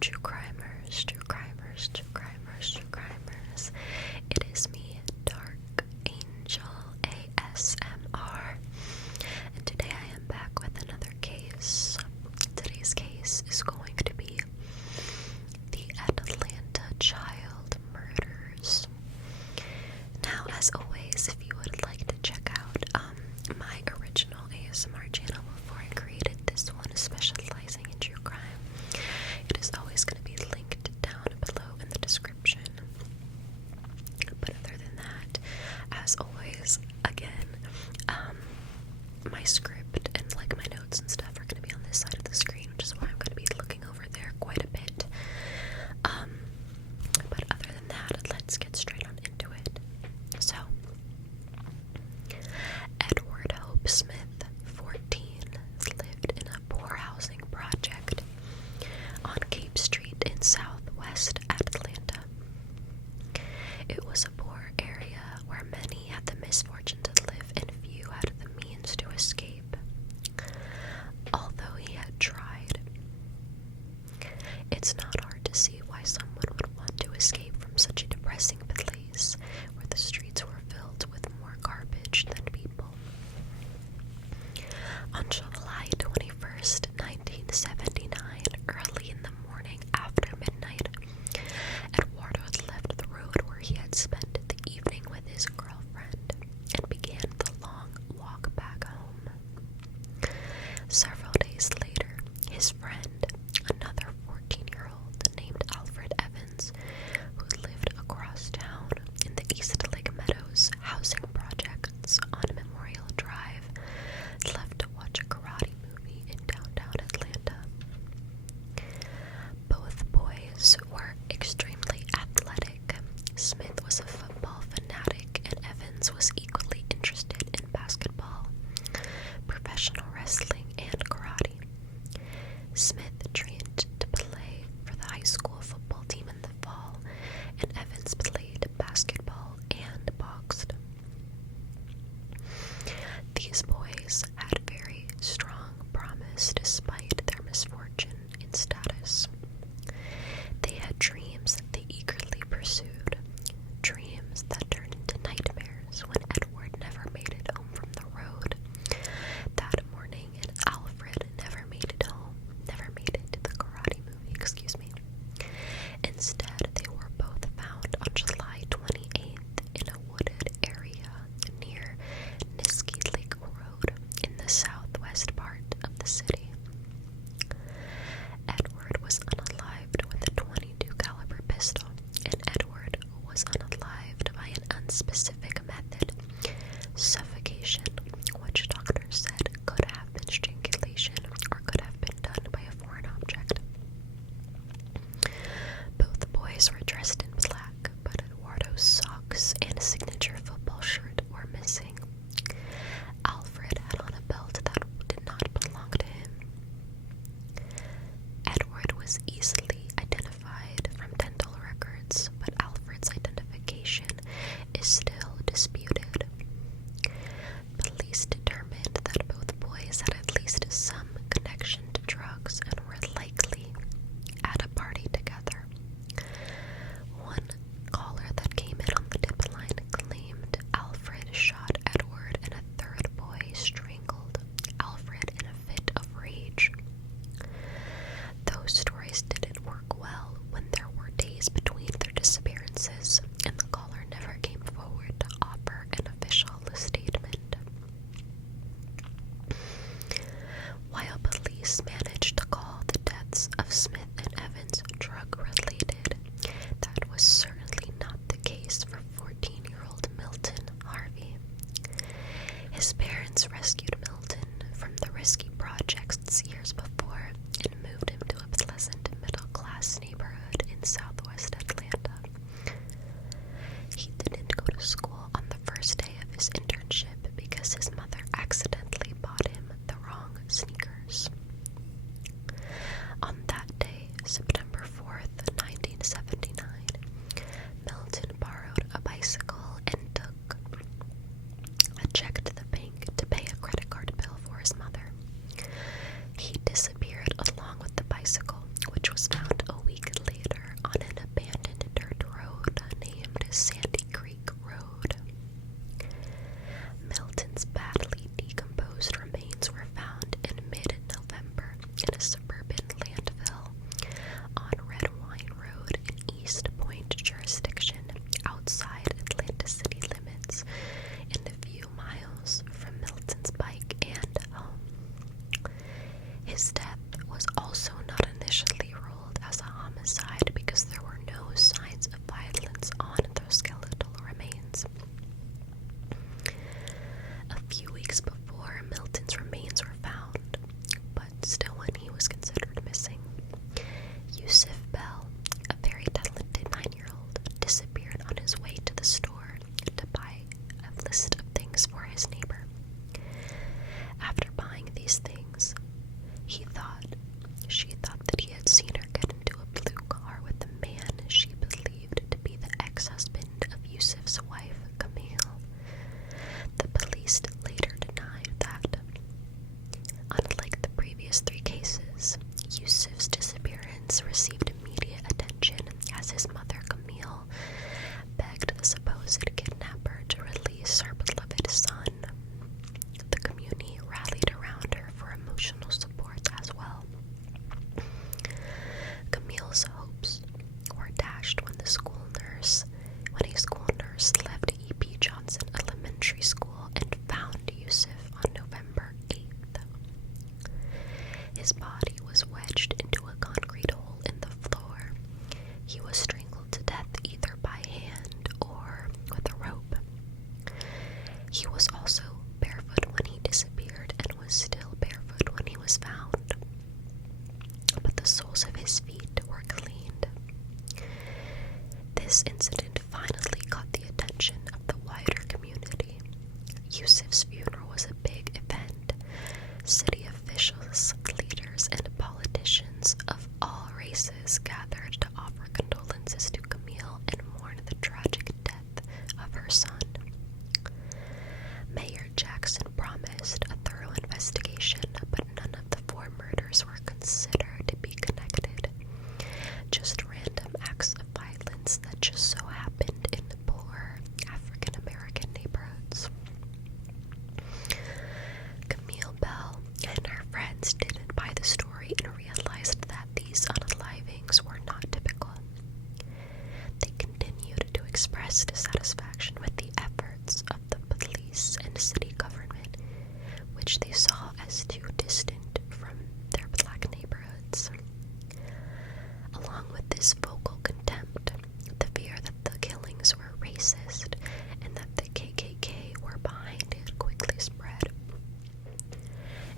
true crimers, true crimers, true crimers, true crimers. It is me, Dark Angel ASMR, and today I am back with another case. Today's case is going to be the Atlanta child murders. Now, as always, if you would like to check out my original ASMR channel before I created this one specializing in true crime, it is always going to be linked down below in the description. But other than that, as always, again, my script and like my notes and stuff are going to be on this side of the screen, which is why I'm going to be looking over there quite a bit. But other than that, let's get straight on into it. So, Edward Hope Smith, 14, lived in a poor housing project on Cape Street in southwest Atlanta. It was a poor area where many had the misfortune to live and few had the means to escape. Although he had tried, it's not hard to see why someone would want to escape from such a depressing place where the streets were filled with more garbage than people. On July 21st, 1979, early in the morning after midnight, Eduardo had left the road where he had spent the evening with his girlfriend and began the long walk back home. Several days later, his friend, another 14-year-old named Alfred Evans, who lived across town in the East Lake Meadows housing projects on Memorial Drive, left to watch a karate movie in downtown Atlanta. Both boys were extremely athletic. Smith was a football fanatic, and Evans was equally interested in basketball, professional wrestling, and karate. Smith trained to play for the high school football team in the fall, and Evans played basketball and boxed. These boys had very strong promise despite their misfortune in status. They had dreams that they eagerly pursued, dreams that turned into nightmares when Edward never made it home from the road that morning, and Alfred never made it to the karate movie, Instead, they were both found on July 28th in a wooded area near Niskey Lake Road in the southwest part of the city. Edward was unalived with a .22 caliber pistol, and Edward was unalived by an unspecific method, suffocation, which doctors said could have been strangulation or could have been done by a foreign object. Both boys were dressed in black, but Eduardo's socks and signature football shirt were missing. Alfred had on a belt that did not belong to him. Edward was easily identified from dental records, but Alfred's identification is still Sandy Creek Road. Milton's badly decomposed remains were found in mid-November in a suburban landfill on Red Wine Road in East Point jurisdiction outside Atlanta city limits in the few miles from Milton's bike and home. His death was also not initially ruled as a homicide because there were no signs of violence on those skeletal remains. A few weeks before Milton's remains were found, but still when he was considered missing, Yousef Bell, a very talented 9-year-old, disappeared on his way to the store to buy a list of things for his neighbor. After buying these things, she thought that he had seen her get into a blue car with the man she believed to be the ex-husband of Yousef's wife, Camille. The police later denied that. Unlike the previous 3 cases, Yousef's disappearance received immediate attention as his mother, Camille, begged the supposed kidnapper to release her beloved son. The community rallied around her for emotional support as well. Camille's hopes were dashed when a school nurse left E.P. Johnson Elementary School and found Yousef on November 8th. His body was wedged into a concrete hole in the floor. He was strangled to death either by hand or with a rope. He was also barefoot when he disappeared and was still barefoot when he was found. But the soles of his feet were cleaned. This incident finally caught the attention of the wider community. Yousef's funeral was a big event. City officials, leaders, and politicians of all races gathered to offer condolences to Camille and mourn the tragic death of her son. Mayor Jackson promised a thorough investigation, but none of the 4 murders were considered to be connected. Just random acts of violence that just so happened in the poor African American neighborhoods. Camille Bell and her friends didn't buy the story and realized that these unalivings were not typical. They continued to express dissatisfaction with the efforts of the police and city government, which they saw as too distant from their black neighborhoods. Along with this vocal contempt, the fear that the killings were racist and that the KKK were behind it quickly spread.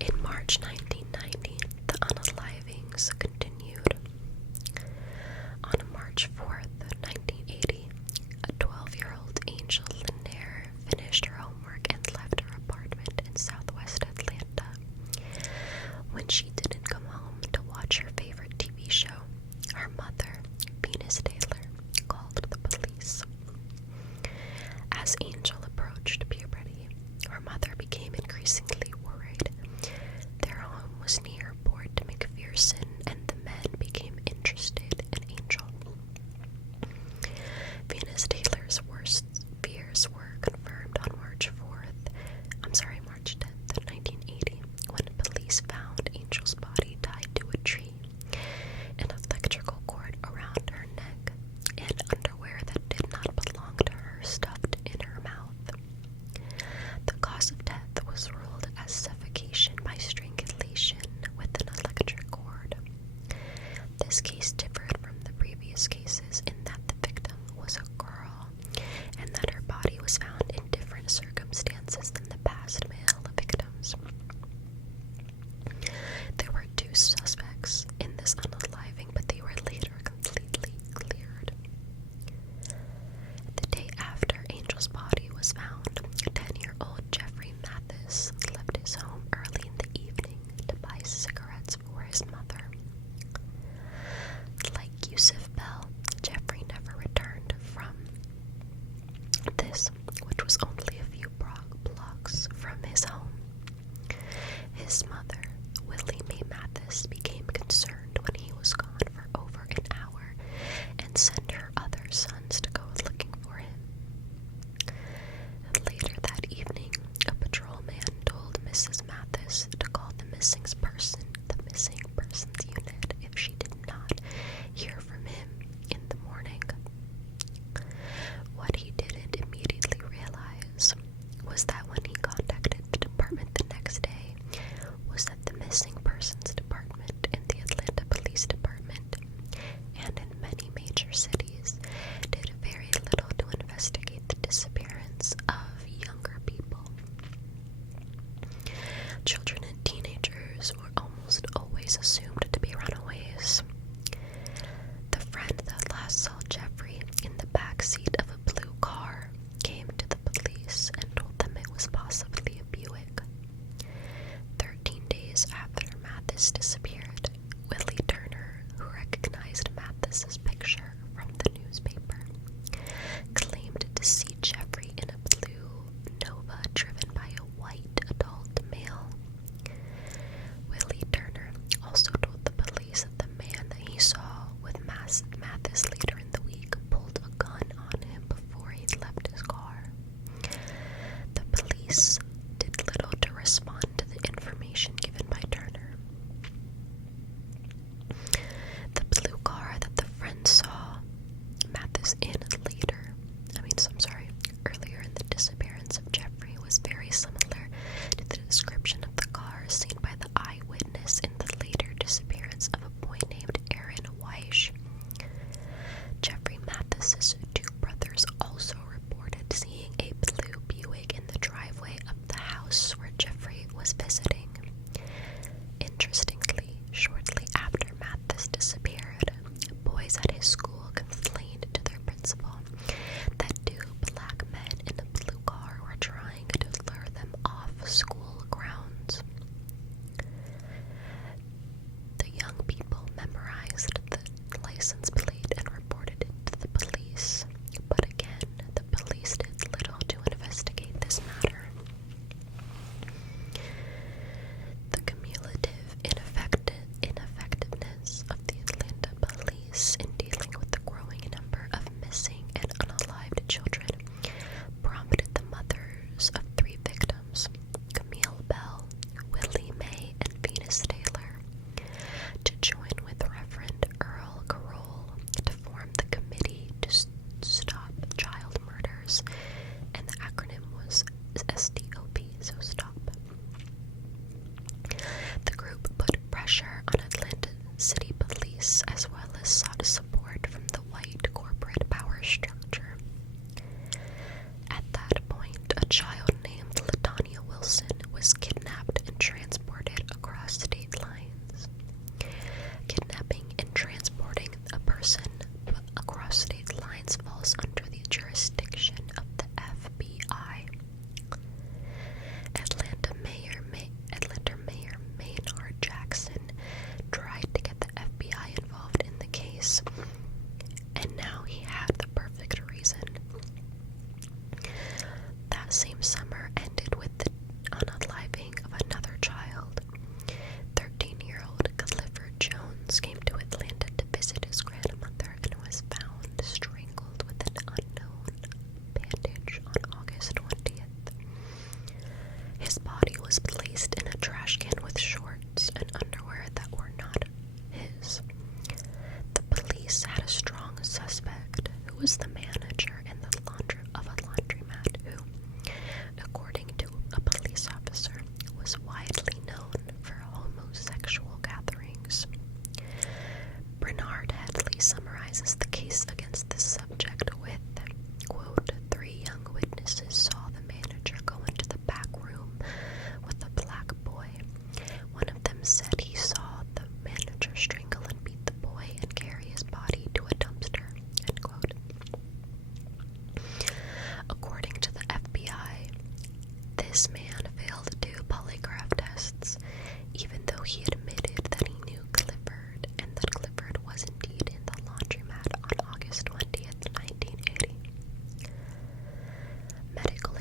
In March 1990, the unalivings continued. On March 4th, 1980, a 12-year-old Angel Lenair finished her homework and left her apartment in southwest Atlanta. When she didn't come home to watch her favorite TV show, her mother, Venus Taylor, called the police. As Angel approached puberty, her mother became increasingly worried. Their home was near Port McPherson, and the men became interested in Angel. Venus Taylor's worst fears were confirmed on March 10th, 1980, when police found Angel's body tied to a tree, an electrical cord around her neck, and underwear that did not belong to her stuffed in her mouth.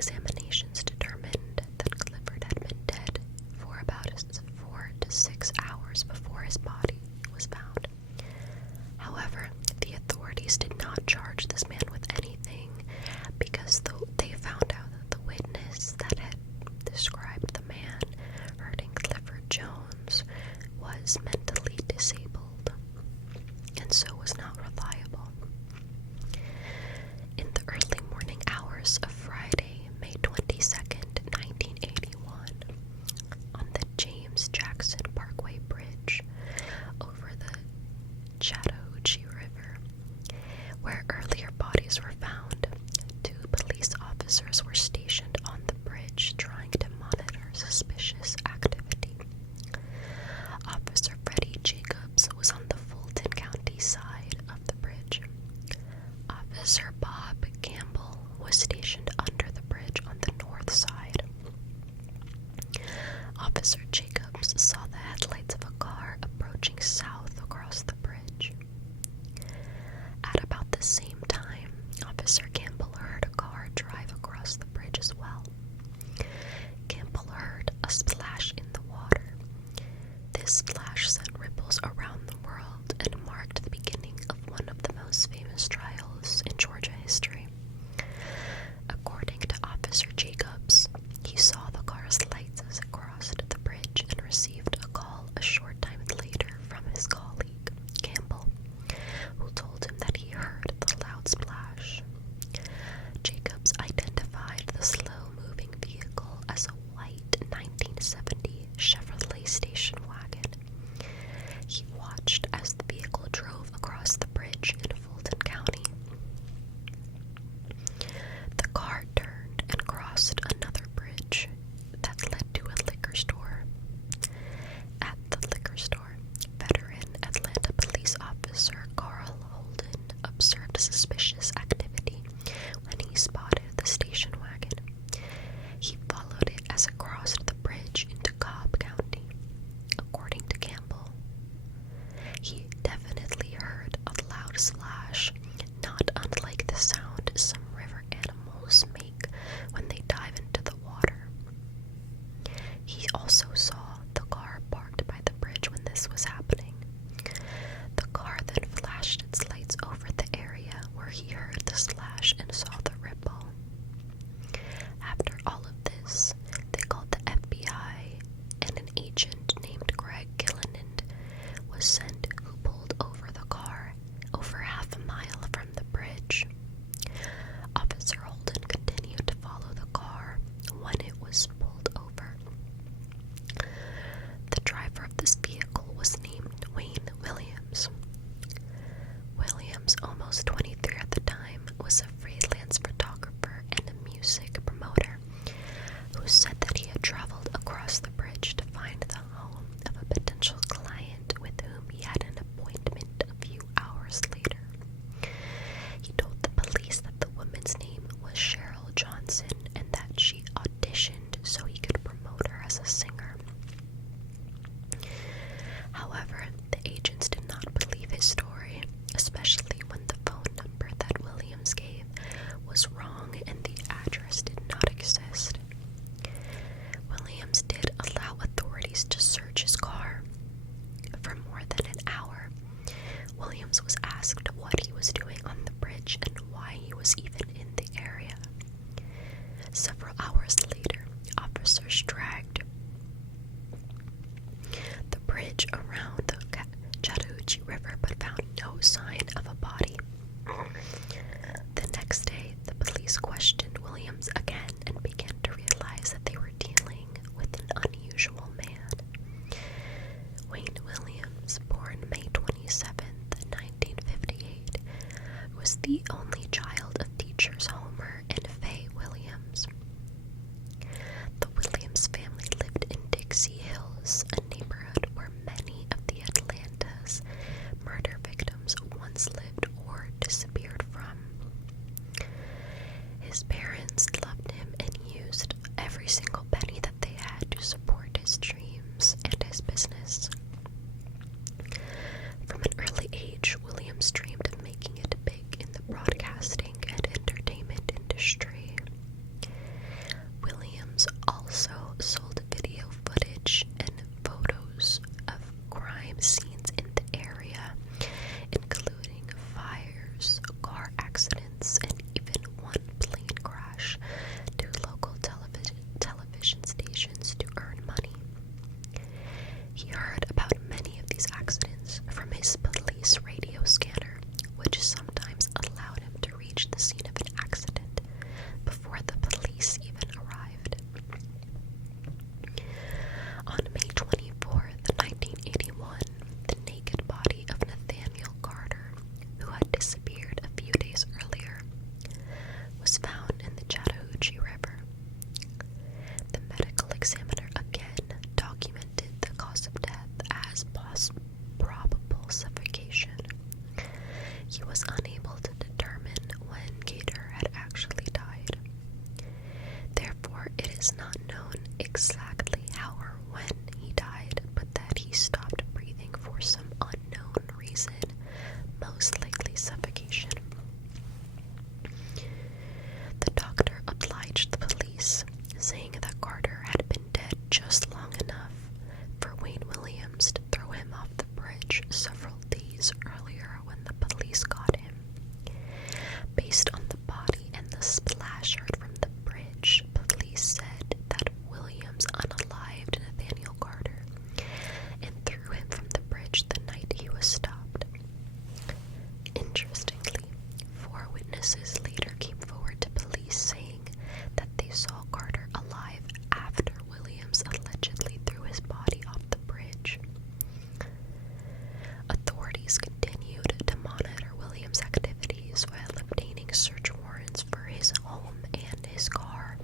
examinations determined that Clifford had been dead for about 4 to 6 hours before his body was found. However, the authorities did not charge this man with anything because they found out that the witness that had described the man hurting Clifford Jones was mentally disabled and so was not reliable. In the early morning hours of Friday, May 22nd, 1981, on the James Jackson Parkway Bridge over the Chattahoochee River, where earlier bodies were found, 2 police officers were stationed on the bridge trying to monitor suspicious activity. Officer Freddie Jacobs was on the Fulton County side of the bridge. Officer Bob Campbell was stationed under the bridge on the north side. Officer Jacobs saw the headlights of a car approaching south across the bridge. At about the same time, Officer Campbell heard a car drive across the bridge as well. Campbell heard a splash in the water. This splash sent ripples around the world and marked the beginning of one of the most famous trials in Georgia history. According to Officer Jacobs, he saw the car's lights as it crossed the bridge and received a call a short time later from his colleague, Campbell, who told him that he heard the loud splash. Jacobs identified the slow-moving vehicle as a white 1970 Chevrolet station wagon. He watched as the vehicle drove across the bridge in Fulton County. The car turned and crossed another bridge that led to a liquor store. At the liquor store, veteran Atlanta police officer Carl Holden observed suspicious activity when he spotted the station wagon. He followed it as it crossed the bridge into Cobb County. According to Campbell, he definitely heard a loud splash, not unlike the sound some river animals make when they dive into the water. He also saw the car parked by the bridge when this was happening. The car then flashed its lights over the area where he heard the splash and saw the ripple. After all of this, they called the FBI, and an agent named Greg Gilliland was sent, who pulled over the car over half a mile from the bridge. Officer Holden continued to follow the car when it was pulled over. The driver of this vehicle was named Wayne Williams. Williams, almost 23 at the time, was a freelance photographer and a music promoter who said that he had traveled across the bridge to find the home of a potential client with whom he had an appointment a few hours later. He told the police that the woman's name was Cheryl Johnson and that she auditioned so he could promote her as a singer. However, the agents did not believe his story, especially when the phone number that Williams gave was wrong and the address did not exist. Williams did allow authorities to search his car. For more than an hour, Williams was asked what he was doing on the bridge and why he was even in the area. Several hours later, officers dragged the bridge around the Chattahoochee River but found no sign of a body. The next day, the police questioned Williams again and began to realize that they were dealing with an unusual man. Wayne Williams, born May 27th, 1958, was the only child of teachers Homer and Faye Williams. The Williams family lived in Dixie Hills, a neighborhood where many of the Atlanta's murder victims once lived or disappeared from. His parents loved him and used every single penny that they had to support his dreams and his business. From an early age, Williams dreamed of making it big in the broadcasting and entertainment industry. obliged the police, saying that Carter had been dead just long enough for Wayne Williams to throw him off the bridge several days earlier when the police caught him. Based on the body and the splash heard from the bridge, police said that Williams unalived Nathaniel Carter and threw him from the bridge the night he was stopped. Interestingly, 4 witnesses later came forward to police saying that they saw Carter alive after Williams allegedly threw his body off the bridge. Authorities continued to monitor Williams' activities while obtaining search warrants for his home and his cars.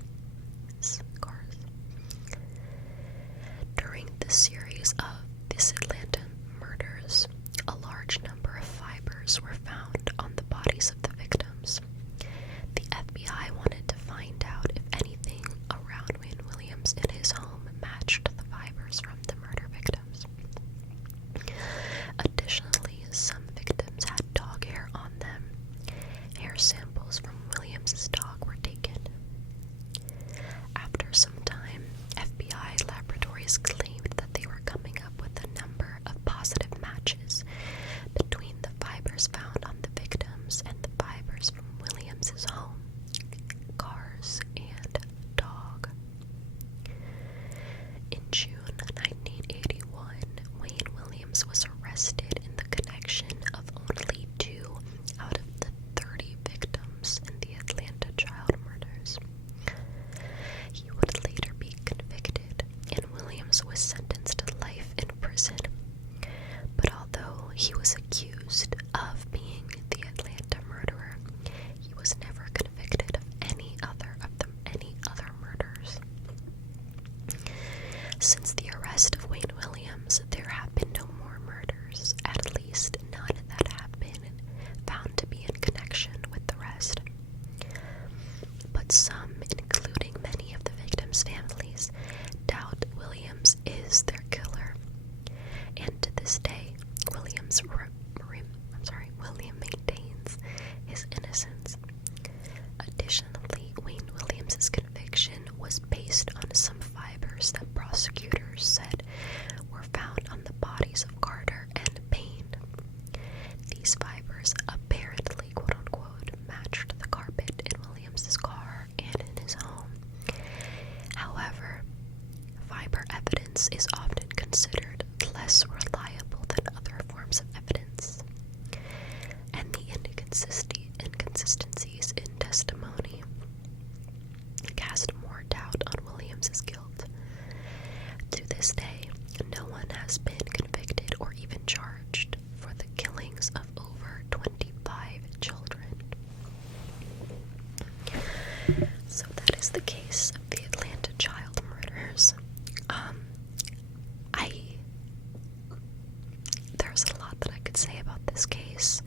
During the series of this Atlanta murders, a large number of fibers were found on the bodies of the victims. The FBI wanted to find out if anything around Wayne Williams in his home matched the fibers from the murder victims. Additionally, some victims had dog hair on them. Hair samples from Williams's dog were taken. After some time, FBI laboratories claimed that they were coming up with a number of positive matches between the fibers found on the victims and the fibers from Williams's home, cars, and dog. In June 1981, Wayne Williams was arrested in the connection of only 2 out of the 30 victims in the Atlanta child murders. He would later be convicted, and Williams was sentenced to life in prison. But although he was accused of being the Atlanta murderer, he was never convicted of any other murders. Since the arrest of Wayne Williams, there have been no more murders, at least none that have been found to be in connection with the rest. But some, including many of the victims' families, doubt Williams is their killer. And to this day, William maintains his innocence. Additionally, Wayne Williams' conviction was based on some fibers that prosecutors said were found on the bodies of Carter and Payne. These fibers apparently, quote-unquote, matched the carpet in Williams' car and in his home. However, fiber evidence is often considered less reliable than other forms of evidence, and the inconsistencies in testimony cast more doubt on Williams' guilt. To this day, no one has been convicted or even charged for the killings of over 25 children. So that is the case of the Atlanta child murders. There's a lot that I could say about this case.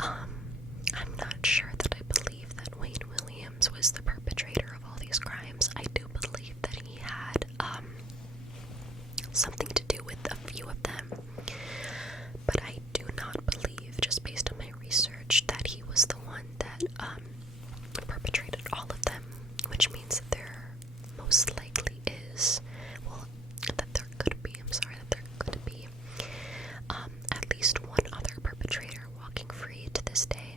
I'm not sure that I believe that Wayne Williams was the perpetrator of all these crimes. I do believe that he had something to do with a few of them, but I do not believe, just based on my research, that he was the one that perpetrated all of them, which means that there most likely is, that there could be at least one other perpetrator walking free to this day.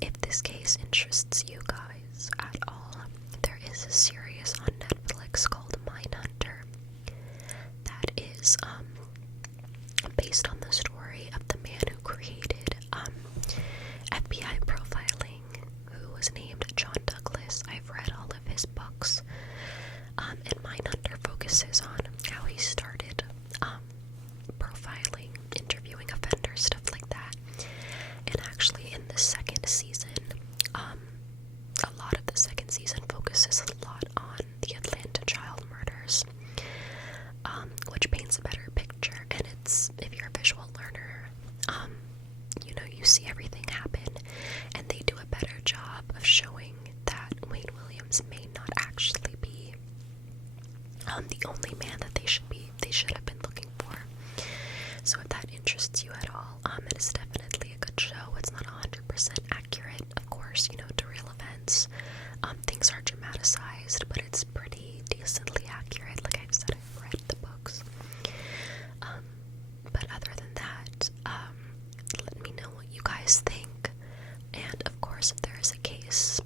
If this case interests you guys at all, there is a series on Netflix called Mindhunter that is based on the story of the man who created FBI profiling, who was named John Douglas. I've read all of his books, and Mindhunter focuses on how he started profiling, interviewing offenders, stuff like that. And actually in the second season, a lot of the second season focuses a lot on the Atlanta child murders, which paints a better picture. And it's, if you're a visual learner, you see everything happen, and they do a better job of showing that Wayne Williams may not actually be the only man that they should have been looking for. So if that interests you at all, it is definitely a good show. It's not 100% accurate, of course, to real events, voice.